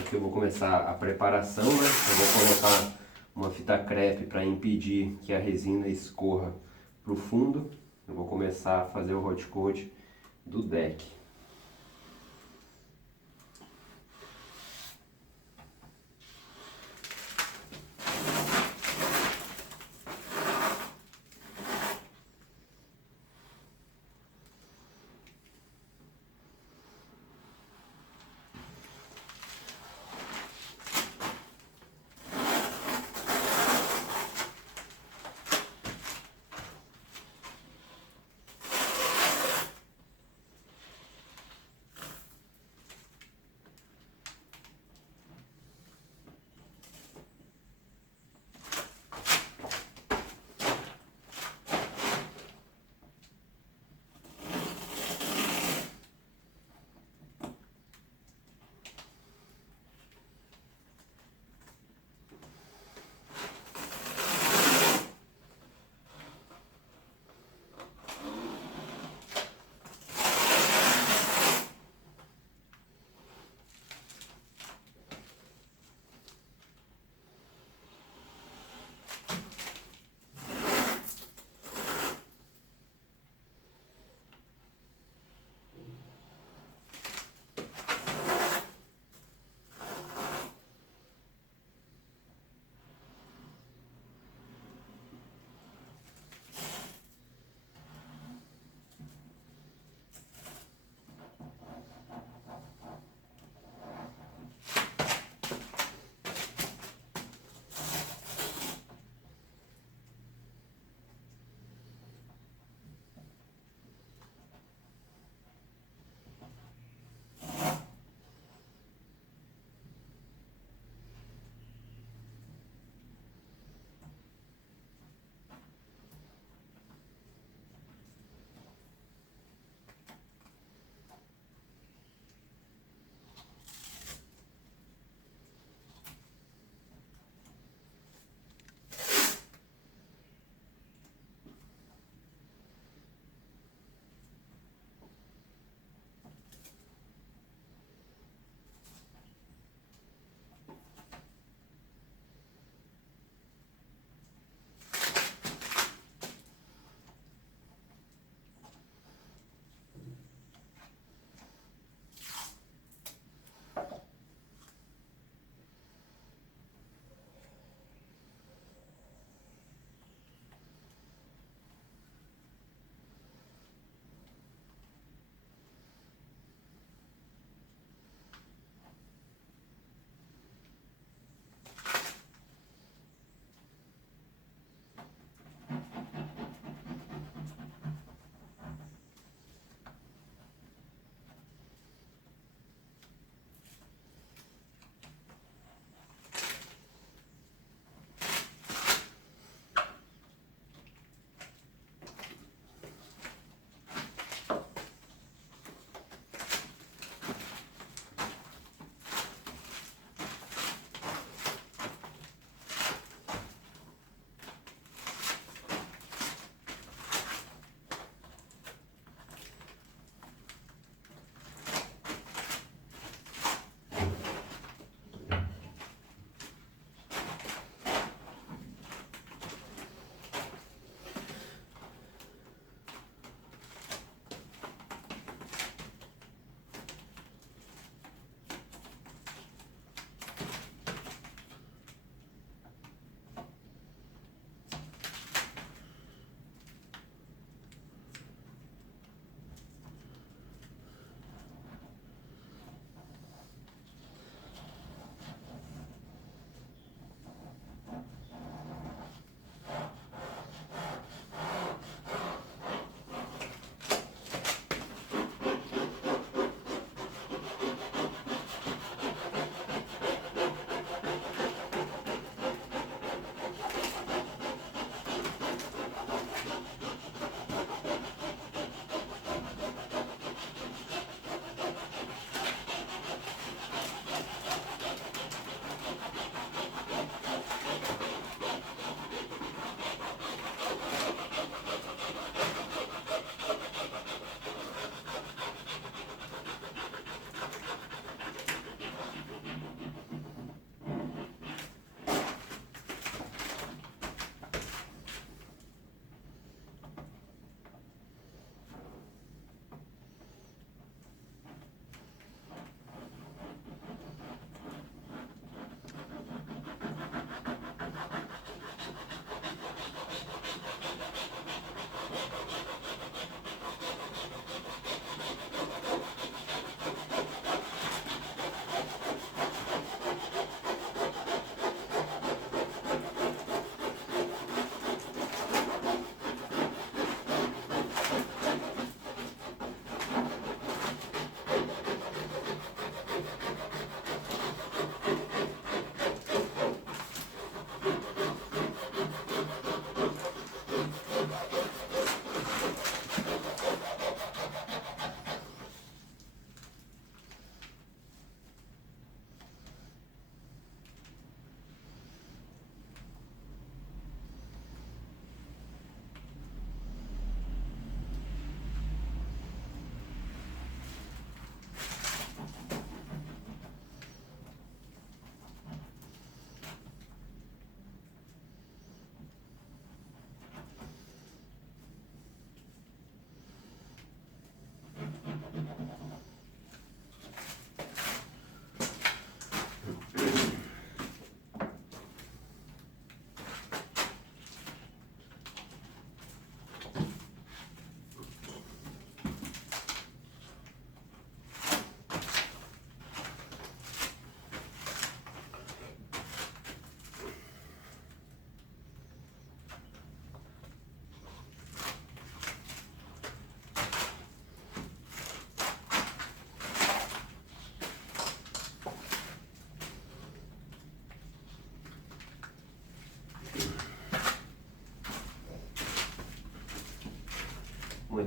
Aqui eu vou começar a preparação, né? Eu vou colocar uma fita crepe para impedir que a resina escorra para o fundo. Eu vou começar a fazer o hot coat do deck.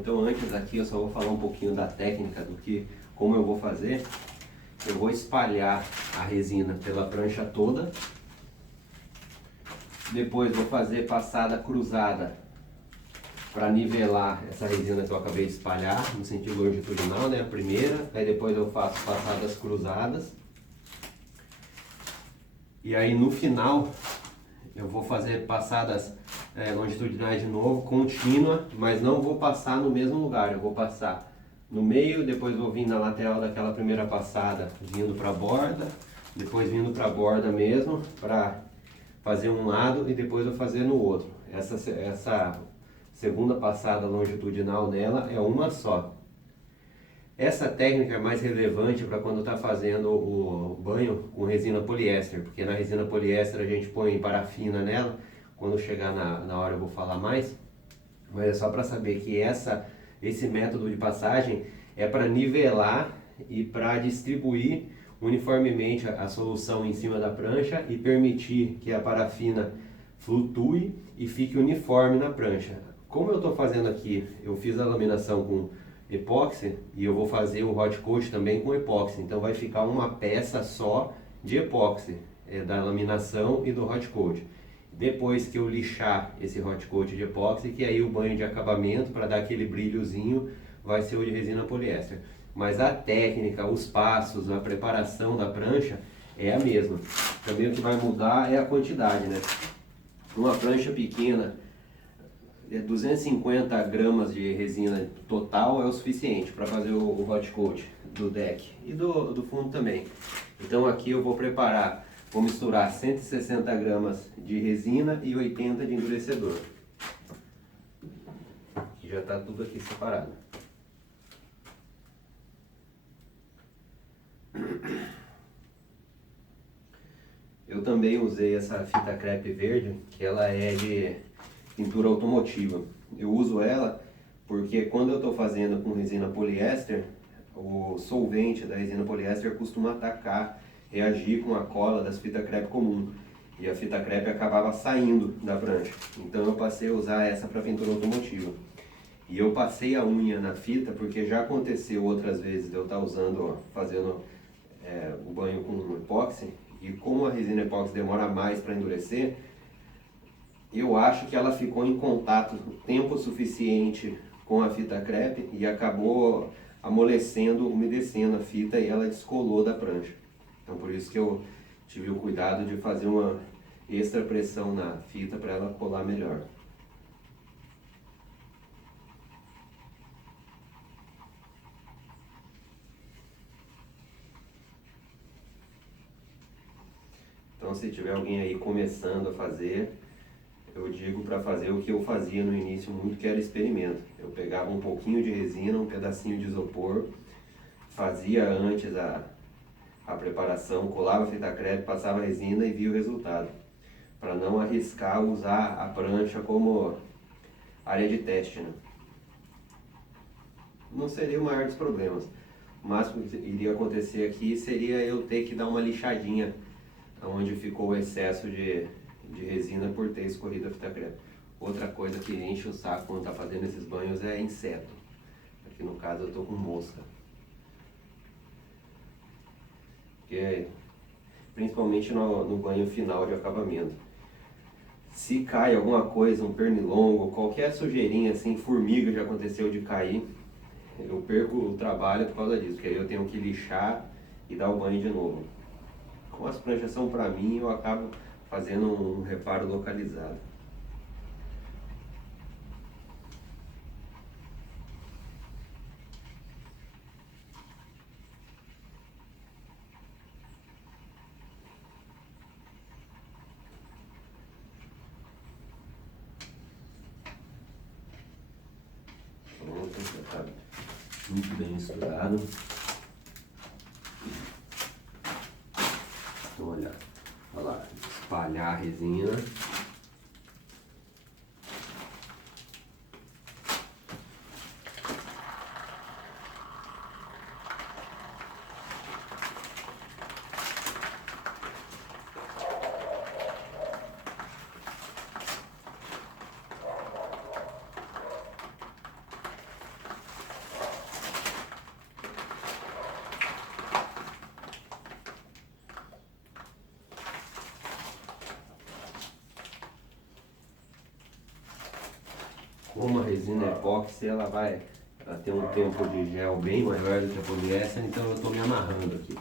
Então antes aqui eu só vou falar um pouquinho da técnica do que, como eu vou fazer. Eu vou espalhar a resina pela prancha toda. Depois vou fazer passada cruzada para nivelar essa resina que eu acabei de espalhar no sentido longitudinal, né? A primeira, aí depois eu faço passadas cruzadas. E aí no final eu vou fazer passadas longitudinais de novo, contínua, mas não vou passar no mesmo lugar, eu vou passar no meio, depois vou vir na lateral daquela primeira passada, vindo para a borda, depois vindo para a borda mesmo, para fazer um lado e depois vou fazer no outro. Essa segunda passada longitudinal nela é uma só. Essa técnica é mais relevante para quando está fazendo o banho com resina poliéster, porque na resina poliéster a gente põe parafina nela, quando chegar na hora eu vou falar mais, mas é só para saber que esse método de passagem é para nivelar e para distribuir uniformemente a solução em cima da prancha e permitir que a parafina flutue e fique uniforme na prancha. Como eu estou fazendo aqui, eu fiz a laminação com epóxi e eu vou fazer o hot coat também com epóxi, então vai ficar uma peça só de epóxi, da laminação e do hot coat. Depois que eu lixar esse hot coat de epóxi, que aí o banho de acabamento para dar aquele brilhozinho vai ser o de resina poliéster. Mas a técnica, os passos, a preparação da prancha é a mesma. Também o que vai mudar é a quantidade, né? Uma prancha pequena, 250 gramas de resina total é o suficiente para fazer o hot coat do deck e do fundo também. Então aqui eu vou preparar, vou misturar 160 gramas de resina e 80 de endurecedor. Que já está tudo aqui separado. Eu também usei essa fita crepe verde, que ela é de pintura automotiva. Eu uso ela porque quando eu estou fazendo com resina poliéster, o solvente da resina poliéster costuma atacar, reagir com a cola das fitas crepe comum. E a fita crepe acabava saindo da prancha. Então eu passei a usar essa para pintura automotiva. E eu passei a unha na fita porque já aconteceu outras vezes de eu estar usando, fazendo o banho com epóxi. E como a resina epóxi demora mais para endurecer, eu acho que ela ficou em contato tempo suficiente com a fita crepe e acabou amolecendo, umedecendo a fita e ela descolou da prancha. Então por isso que eu tive o cuidado de fazer uma extra pressão na fita para ela colar melhor. Então se tiver alguém aí começando a fazer, eu digo para fazer o que eu fazia no início muito, que era experimento. Eu pegava um pouquinho de resina, um pedacinho de isopor, fazia antes a preparação, colava a fita crepe, passava a resina e via o resultado. Para não arriscar usar a prancha como área de teste, né? Não seria o maior dos problemas. O máximo que iria acontecer aqui seria eu ter que dar uma lixadinha onde ficou o excesso de resina por ter escorrido a fita crepe. Outra coisa que enche o saco quando está fazendo esses banhos é inseto. Aqui no caso eu estou com mosca. Porque, principalmente no banho final de acabamento. Se cai alguma coisa, um pernilongo, qualquer sujeirinha assim, formiga já aconteceu de cair, eu perco o trabalho por causa disso, porque aí eu tenho que lixar e dar o banho de novo. Como as pranchas são para mim, eu acabo fazendo um reparo localizado. Pronto, já está muito bem misturado. Então, olha lá, espalhar a resina. Como a resina epóxi, ela ter um tempo de gel bem maior do que a poliéster, então eu estou me amarrando aqui.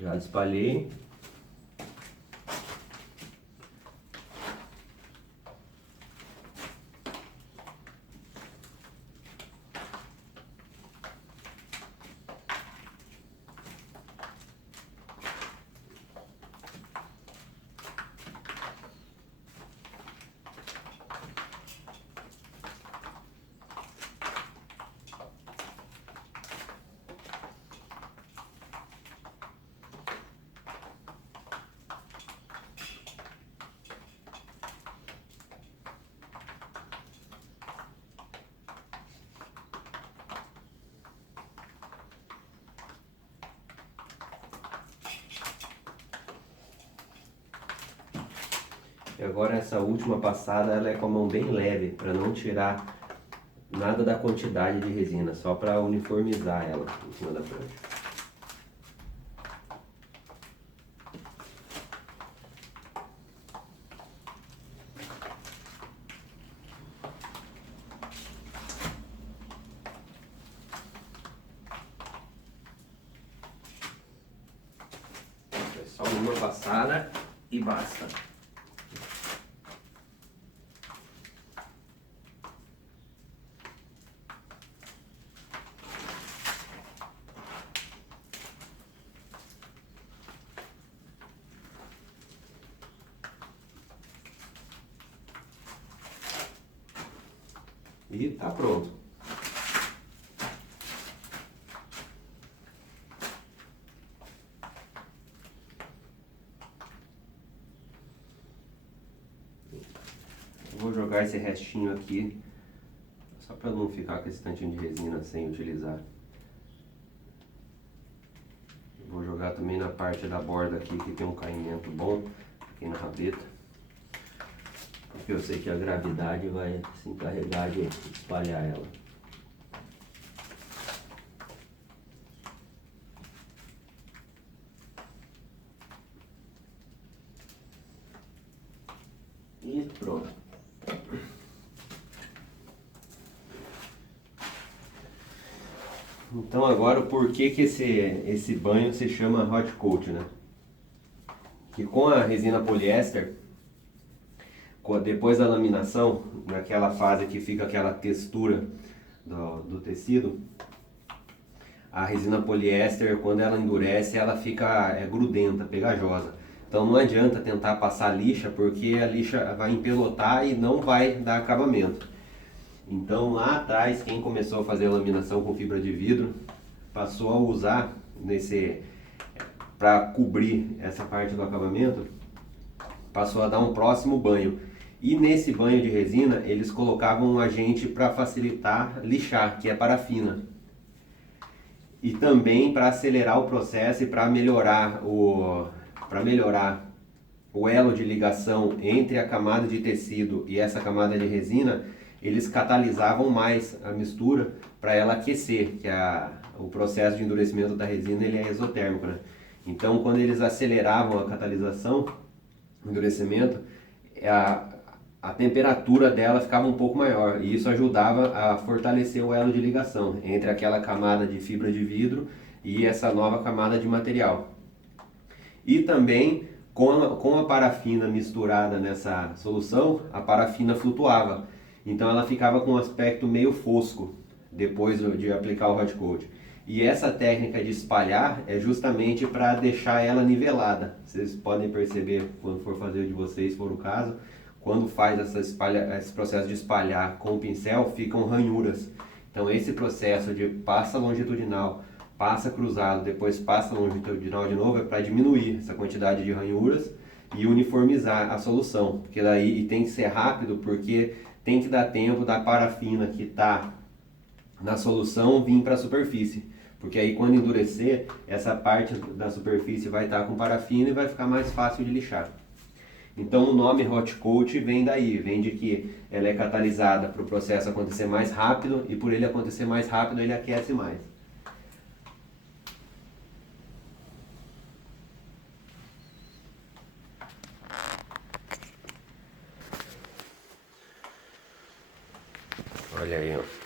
Já espalhei. E agora essa última passada ela é com a mão bem leve, para não tirar nada da quantidade de resina, só para uniformizar ela em cima da prancha. É só uma passada e basta. E tá pronto. Vou jogar esse restinho aqui, só para não ficar com esse tantinho de resina sem utilizar. Vou jogar também na parte da borda aqui, que tem um caimento bom, aqui na rabeta. Porque eu sei que a gravidade vai se encarregar de espalhar ela. E pronto. Então agora, por que que esse banho se chama hot coat, né? Que com a resina poliéster, depois da laminação, naquela fase que fica aquela textura do tecido, a resina poliéster, quando ela endurece, ela fica grudenta, pegajosa. Então não adianta tentar passar lixa, porque a lixa vai empelotar e não vai dar acabamento. Então lá atrás, quem começou a fazer a laminação com fibra de vidro, passou a usar para cobrir essa parte do acabamento, passou a dar um próximo banho. E nesse banho de resina, eles colocavam um agente para facilitar lixar, que é parafina. E também para acelerar o processo e para melhorar o elo de ligação entre a camada de tecido e essa camada de resina, eles catalisavam mais a mistura para ela aquecer, que o processo de endurecimento da resina ele é exotérmico, né? Então, quando eles aceleravam a catalisação, o endurecimento, a temperatura dela ficava um pouco maior e isso ajudava a fortalecer o elo de ligação entre aquela camada de fibra de vidro e essa nova camada de material. E também com a parafina misturada nessa solução, a parafina flutuava, então ela ficava com um aspecto meio fosco depois de aplicar o hot coat. E essa técnica de espalhar é justamente para deixar ela nivelada. Vocês podem perceber quando for fazer o de vocês, se for o caso, quando faz esse processo de espalhar com o pincel, ficam ranhuras. Então esse processo de passa longitudinal, passa cruzado, depois passa longitudinal de novo, é para diminuir essa quantidade de ranhuras e uniformizar a solução. Porque daí tem que ser rápido, porque tem que dar tempo da parafina que está na solução vir para a superfície. Porque aí quando endurecer, essa parte da superfície vai estar com parafina e vai ficar mais fácil de lixar. Então o nome hot coat vem daí, vem de que ela é catalisada para o processo acontecer mais rápido e por ele acontecer mais rápido ele aquece mais. Olha aí, ó.